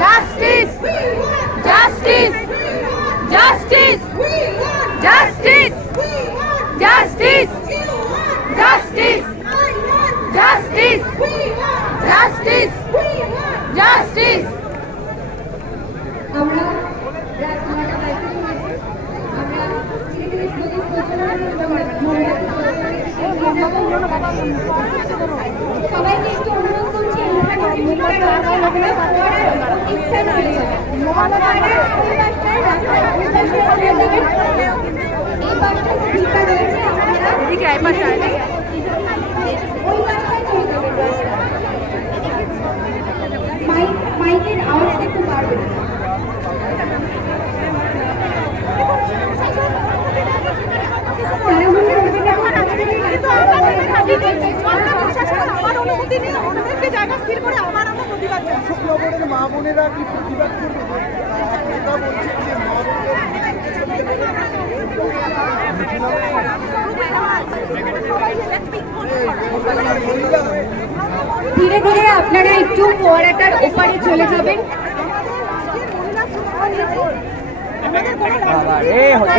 Justice! Justice! Justice! Justice! Justice! Justice! Justice! Justice! Justice! আমরা সবাইকে একটু অনুরোধ করছি মাইকের আওয়াজ একটু বাড়বে। শুক্লগড়ের মা বোনেরা কি প্রতিবাদ করবে? নেতা বলছেন যে মা ধীরে ধীরে আপনারা একটু ফোয়ারাটার ওপারে চলে যাবেন।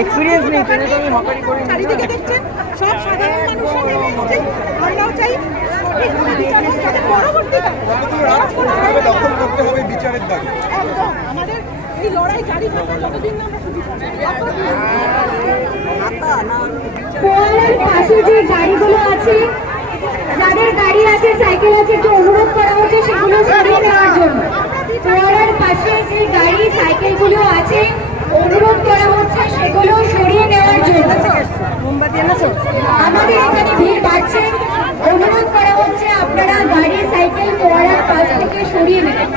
এক্সপেরিয়েন্স নেই, তুমি তো আমি হকারি করি। চারিদিকে দেখছেন সব সাধারণ মানুষরা নেমে এসেছেন। আমরাও চাই পরবর্তীকালে দখল করতে হবে বিচারের দাবি। একদম আমাদের এই লড়াই জারি থাকবে যতদিন না আমরা সুযোগ ফোয়ারার পাশে যে গাড়িগুলো আছে, যাদের গাড়ি আছে, সাইকেল আছে, একটু অনুরোধ করা হচ্ছে সেগুলো সরিয়ে নেওয়ার জন্য। ফোয়ারার পাশে যে গাড়ি সাইকেলগুলো আছে, অনুরোধ করা হচ্ছে সেগুলো সরিয়ে নেওয়ার জন্য। আমাদের এখানে ভিড় বাড়ছে, অনুরোধ করা হচ্ছে আপনারা গাড়ি সাইকেল ফোয়ারার পাশ থেকে সরিয়ে নেবেন।